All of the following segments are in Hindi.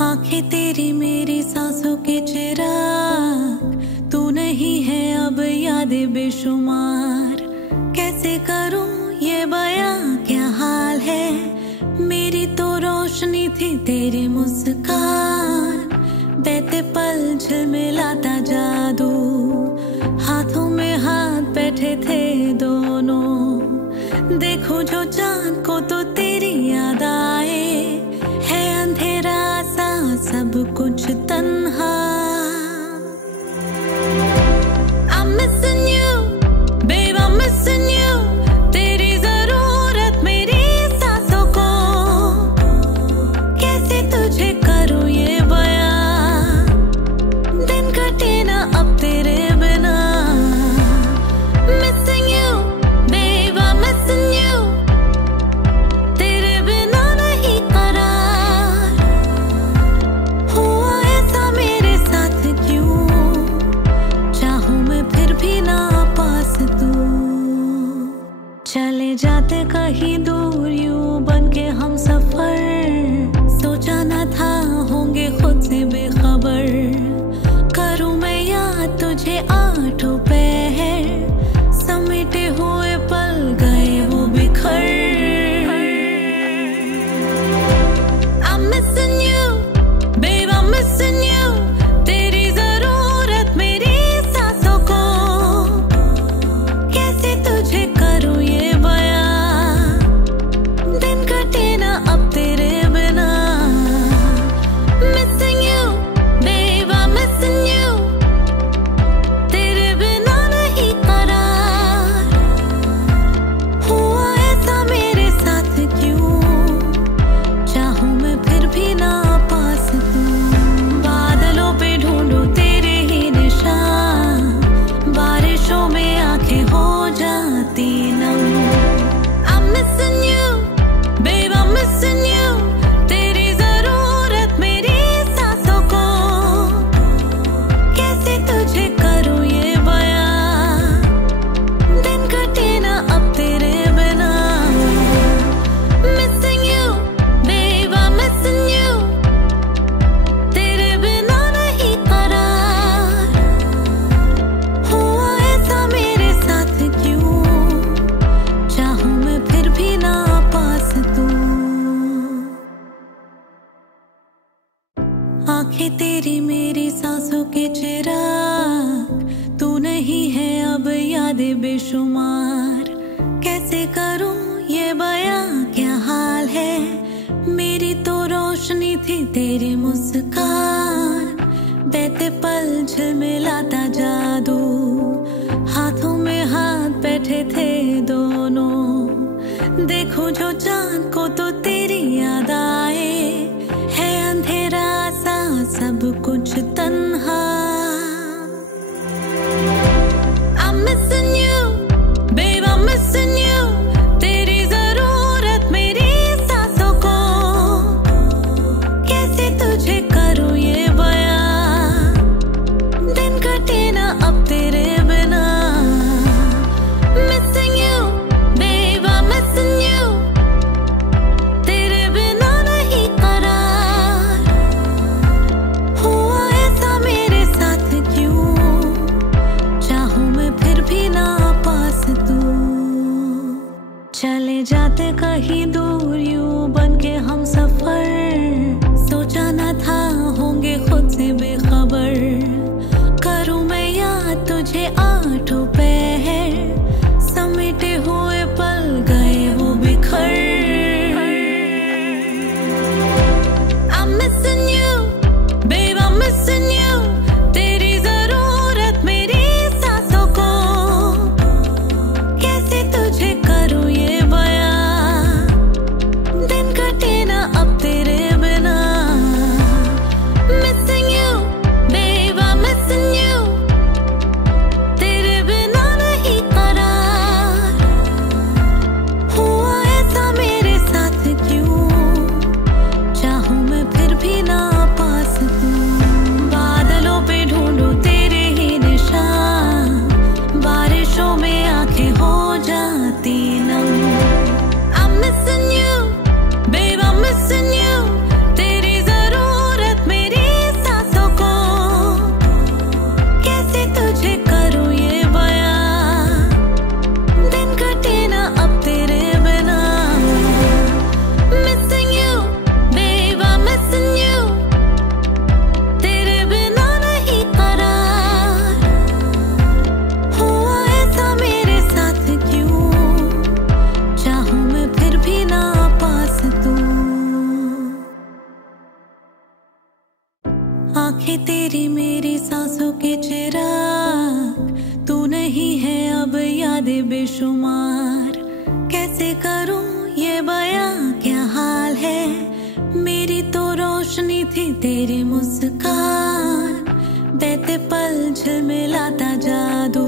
आंखें तेरी मेरी सांसों के चिराग, तू नहीं है अब यादें बेशुमार। कैसे करूं ये बयां क्या हाल है, मेरी तो रोशनी थी तेरी मुस्कान। बहते पल झिलमिलाता जादू, हाथों में हाथ बैठे थे दोनों। देखो जो चांद को तो तेरी याद आए, है अंधेरा सा सब कुछ तन्हा। I'm missing you, babe, I'm missing you। तेरी जरूरत मेरी सांसों को, कैसे तुझे करूं ये बयां। दिन कटे ना अब तेरे बिना। Missing you, babe, I'm missing you। तेरे बिना नहीं करार, हुआ ऐसा मेरे साथ क्यों। चाहूं मैं फिर भी ना पास तू। चले जाते कहीं दूर यूं बन के हम सफर, सोचा ना था होंगे खुद से बेखबर। करूं मैं याद तुझे आठों पहर, समेटे हुए पल गए वो बिखर। I'm missing you, babe, I'm missing you। तेरी जरूरत मेरी सांसों को, कैसे तुझे करूं ये बयां। दिन कटे ना अब तेरे बिना। Missing you, babe, I'm missing you। तेरे बिना नहीं करार, हुआ ऐसा मेरे साथ क्यों। चाहूं मैं फिर भी ना पास तू। बादलों पे ढूंढूं तेरे ही निशान, बारिशों में आंखें हो जाती नम। I'm missing you, babe, I'm missing you। तेरी जरूरत मेरी सांसों को, कैसे तुझे करूं ये बयां। दिन कटे ना अब तेरे बिना। Missing you, babe, I'm missing you। तेरे बिना नहीं करार, हुआ ऐसा मेरे साथ क्यों। चाहूं मैं फिर भी ना पास तू। आंखें तेरी मेरी सांसों के चिराग, तू नहीं है अब यादें बेशुमार। कैसे करूं ये बयां क्या हाल है, मेरी तो रोशनी थी तेरी मुस्कान। बहते पल झिलमिलाता जादू, हाथों में हाथ बैठे थे दोनों। देखो जो चांद को तो तेरी याद आए, है अंधेरा सा सब कुछ तन्हा। I'm missing you, babe, I'm missing you। तेरी जरूरत मेरी सांसों को, कैसे तुझे करूं ये बयां। दिन कटे ना अब तेरे बिना। Missing you, babe, I'm missing you। आंखें तेरी मेरी सांसों के चिराग, तू नहीं है अब यादें बेशुमार। कैसे करूं ये बयां क्या हाल है, मेरी तो रोशनी थी तेरी मुस्कान। बहते पल झिलमिलाता जादू,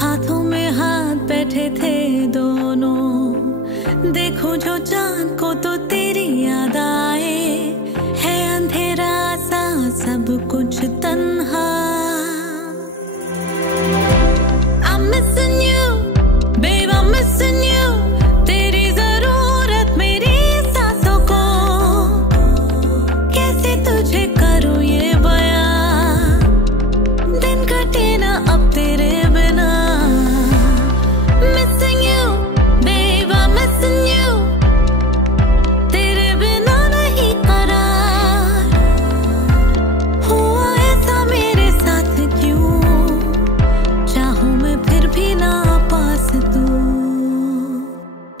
हाथों में हाथ बैठे थे दोनों। देखो जो चांद को तो तेरी याद आए, है अंधेरा सा सब कुछ तन्हा। I'm missing you, babe, I'm missing you। तेरी जरूरत मेरी सांसों को, कैसे तुझे करूं ये बयां। दिन कटे ना अब तेरे बिना। Missing you, babe, I'm missing you। तेरे बिना नहीं करार, हुआ ऐसा मेरे साथ क्यों। चाहूं मैं फिर भी ना पास तू।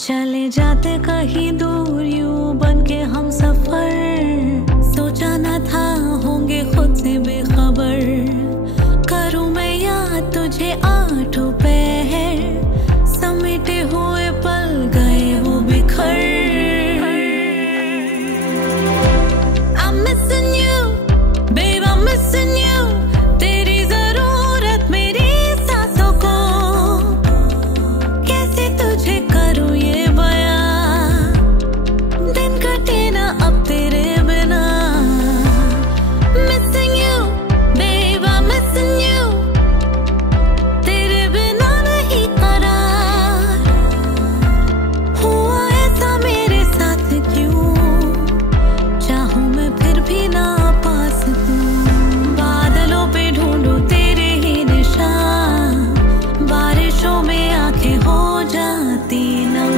चले जाते कहीं दूर यूं बन के हम सफर, सोचा न था होंगे खुद से बेखबर। करूं मैं याद तुझे आठों पहर, समेटे हुए पल गए वो बिखर। I'm missing you, babe, I'm missing you। तेरी जरूरत मेरी सांसों को, कैसे तुझे करूं ये बयां। दिन कटे ना अब तेरे बिना। Missing you, babe, I'm missing you। तेरे बिना नहीं करार, हुआ ऐसा मेरे साथ क्यों। चाहूं मैं फिर भी ना पास तू। बादलों पे ढूंढूं तेरे ही निशान, बारिशों में आंखें हो जाती नम।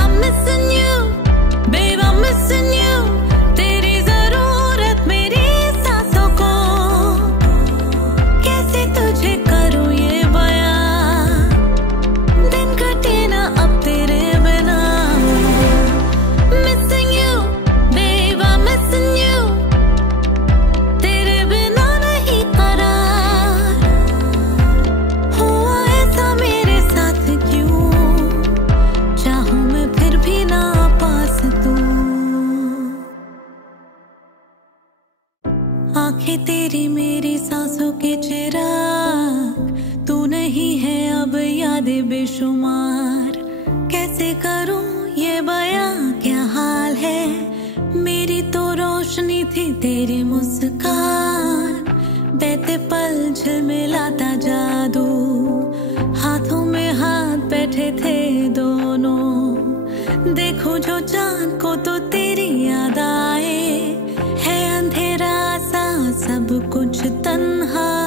I'm missing you, babe, I'm missing you। तेरी जरूरत मेरी सांसों को, कैसे तुझे करूं ये बयां। दिन कटे ना अब तेरे बिना। Missing you, babe, I'm missing you। तेरे बिना नहीं करार, हुआ ऐसा मेरे साथ क्यों। चाहूं मैं फिर भी ना पास तू। आंखें तेरी मेरी सांसों के चिराग, तू नहीं है अब यादें बेशुमार। कैसे करूं ये बयां क्या हाल है, मेरी तो रोशनी थी तेरी मुस्कान। बहते पल झिलमिलाता जादू, हाथों में हाथ बैठे थे दोनों। देखो जो चांद को तो तेरी याद आए, है अंधेरा सा सब कुछ तन्हा।